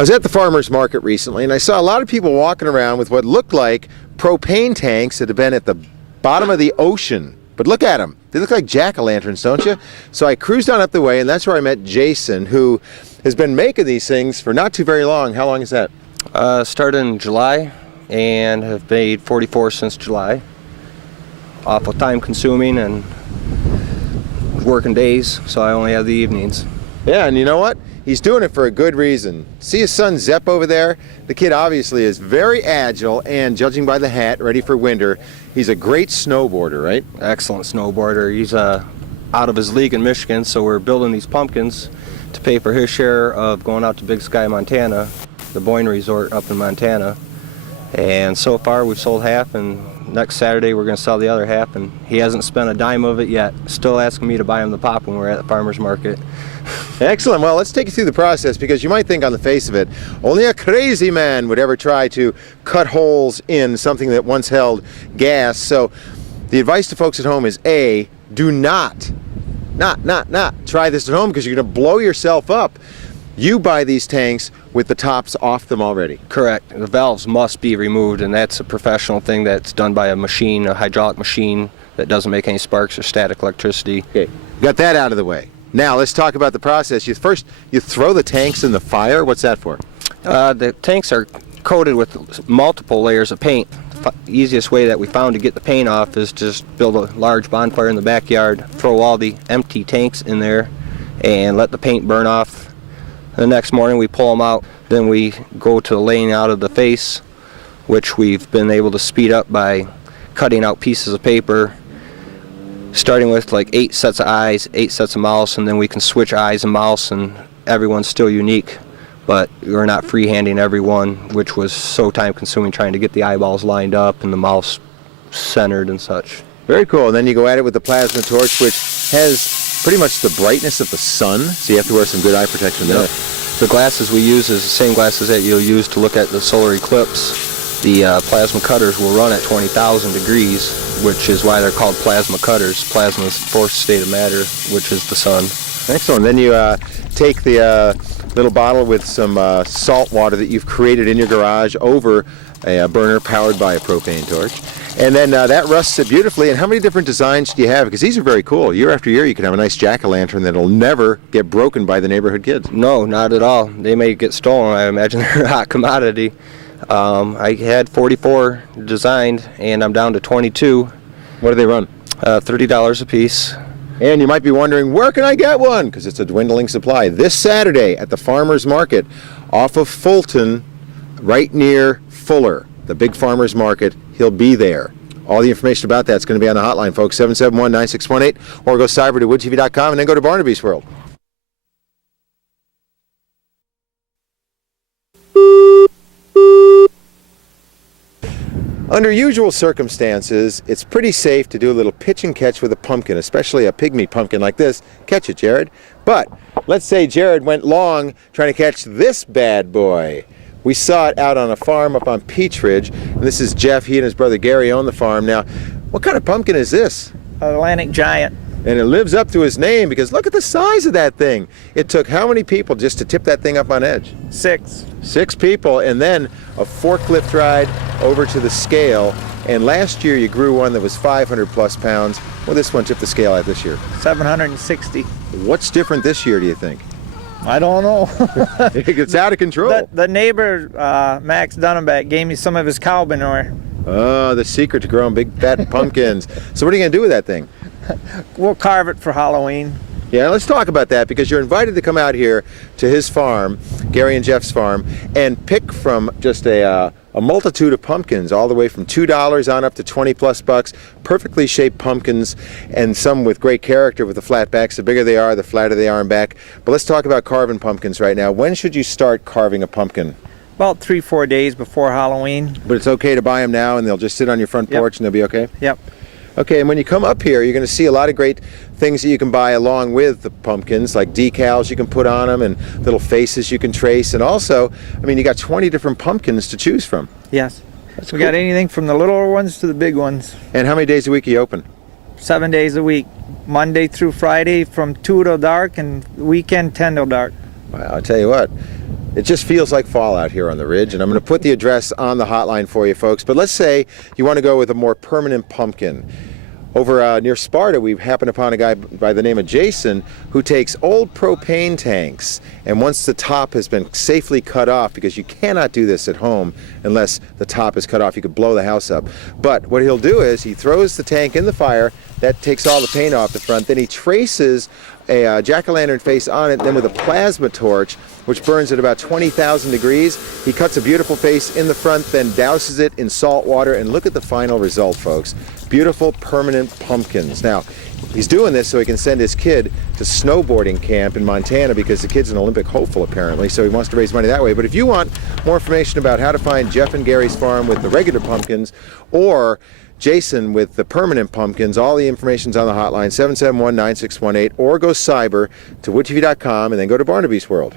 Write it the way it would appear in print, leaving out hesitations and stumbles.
I was at the farmer's market recently and I saw a lot of people walking around with what looked like propane tanks that had been at the bottom of the ocean. But look at them. They look like jack-o'-lanterns, don't you? So I cruised on up the way, and that's where I met Jason, who has been making these things for not too very long. How long is that? Started in July and have made 44 since July. Awful time consuming and working days, so I only have the evenings. Yeah, and you know what? He's doing it for a good reason. See his son Zepp over there? The kid obviously is very agile and, judging by the hat, ready for winter. He's a great snowboarder, right? Excellent snowboarder. He's out of his league in Michigan, so we're building these pumpkins to pay for his share of going out to Big Sky, Montana, the Boyne Resort up in Montana. And so far we've sold half, and next Saturday we're going to sell the other half, and he hasn't spent a dime of it yet. Still asking me to buy him the pop when we're at the farmer's market. Excellent. Well, let's take you through the process, because you might think on the face of it, only a crazy man would ever try to cut holes in something that once held gas. So the advice to folks at home is A, do not try this at home, because you're going to blow yourself up. You buy these tanks with the tops off them already. Correct. The valves must be removed, and that's a professional thing that's done by a machine, a hydraulic machine that doesn't make any sparks or static electricity. Okay, got that out of the way. Now let's talk about the process. You throw the tanks in the fire. What's that for? The tanks are coated with multiple layers of paint. The easiest way that we found to get the paint off is just build a large bonfire in the backyard, throw all the empty tanks in there, and let the paint burn off. The next morning we pull them out. Then we go to the laying out of the face, which we've been able to speed up by cutting out pieces of paper, starting with like 8 sets of eyes, 8 sets of mouths, and then we can switch eyes and mouths, and everyone's still unique, but we're not freehanding every one, which was so time consuming trying to get the eyeballs lined up and the mouths centered and such. Very cool. And then you go at it with the plasma torch, which has pretty much the brightness of the sun, so you have to wear some good eye protection there. The glasses we use is the same glasses that you'll use to look at the solar eclipse. The plasma cutters will run at 20,000 degrees, which is why they're called plasma cutters. Plasma is the fourth state of matter, which is the sun. Excellent. Then you take the little bottle with some salt water that you've created in your garage over a burner powered by a propane torch. And then that rusts it beautifully. And how many different designs do you have? Because these are very cool. Year after year you can have a nice jack-o'-lantern that'll never get broken by the neighborhood kids. No, not at all. They may get stolen. I imagine they're a hot commodity. I had 44 designed, and I'm down to 22. What do they run? $30 a piece. And you might be wondering, where can I get one? Because it's a dwindling supply. This Saturday at the farmer's market off of Fulton, right near Fuller, the big farmer's market, he'll be there. All the information about that's going to be on the hotline, folks, 771-9618, or go cyber to woodtv.com and then go to Barnaby's World. Under usual circumstances, it's pretty safe to do a little pitch and catch with a pumpkin, especially a pygmy pumpkin like this. Catch it, Jared. But let's say Jared went long trying to catch this bad boy. We saw it out on a farm up on Peach Ridge, and this is Jeff. He and his brother Gary own the farm. Now, what kind of pumpkin is this? Atlantic Giant. And it lives up to his name, because look at the size of that thing. It took how many people just to tip that thing up on edge? 6. 6 people, and then a forklift ride over to the scale. And last year you grew one that was 500 plus pounds. Well, this one tipped the scale out this year. 760. What's different this year, do you think? I don't know. It's out of control. The neighbor, Max Dunneback, gave me some of his cow manure. Oh, the secret to growing big fat pumpkins. So what are you going to do with that thing? We'll carve it for Halloween. Yeah, let's talk about that, because you're invited to come out here to his farm, Gary and Jeff's farm, and pick from just a multitude of pumpkins, all the way from $2 on up to 20 plus bucks, perfectly shaped pumpkins, and some with great character with the flat backs. The bigger they are, the flatter they are in back. But let's talk about carving pumpkins right now. When should you start carving a pumpkin? About 3-4 days before Halloween. But it's okay to buy them now, and they'll just sit on your front porch and they'll be okay? Yep. Okay, and when you come up here, you're going to see a lot of great things that you can buy along with the pumpkins, like decals you can put on them and little faces you can trace. And also, I mean, you got 20 different pumpkins to choose from. Yes. That's We cool. got anything from the littler ones to the big ones. And how many days a week are you open? 7 days a week. Monday through Friday from 2 till dark, and weekend 10 till dark. Well, I'll tell you what, It just feels like fall out here on the ridge, and I'm going to put the address on the hotline for you folks. But let's say you want to go with a more permanent pumpkin. Over near Sparta, we happened upon a guy by the name of Jason who takes old propane tanks, and once the top has been safely cut off, because you cannot do this at home unless the top is cut off, you could blow the house up. But what he'll do is he throws the tank in the fire, that takes all the paint off the front, then he traces a jack-o'-lantern face on it, then with a plasma torch, which burns at about 20,000 degrees, he cuts a beautiful face in the front, then douses it in salt water, and look at the final result, folks. Beautiful permanent pumpkins. Now, he's doing this so he can send his kid to snowboarding camp in Montana, because the kid's an Olympic hopeful apparently, so he wants to raise money that way. But if you want more information about how to find Jeff and Gary's farm with the regular pumpkins, or Jason with the permanent pumpkins, all the information's on the hotline, 771-9618, or go cyber to woodtv.com and then go to Barnaby's World.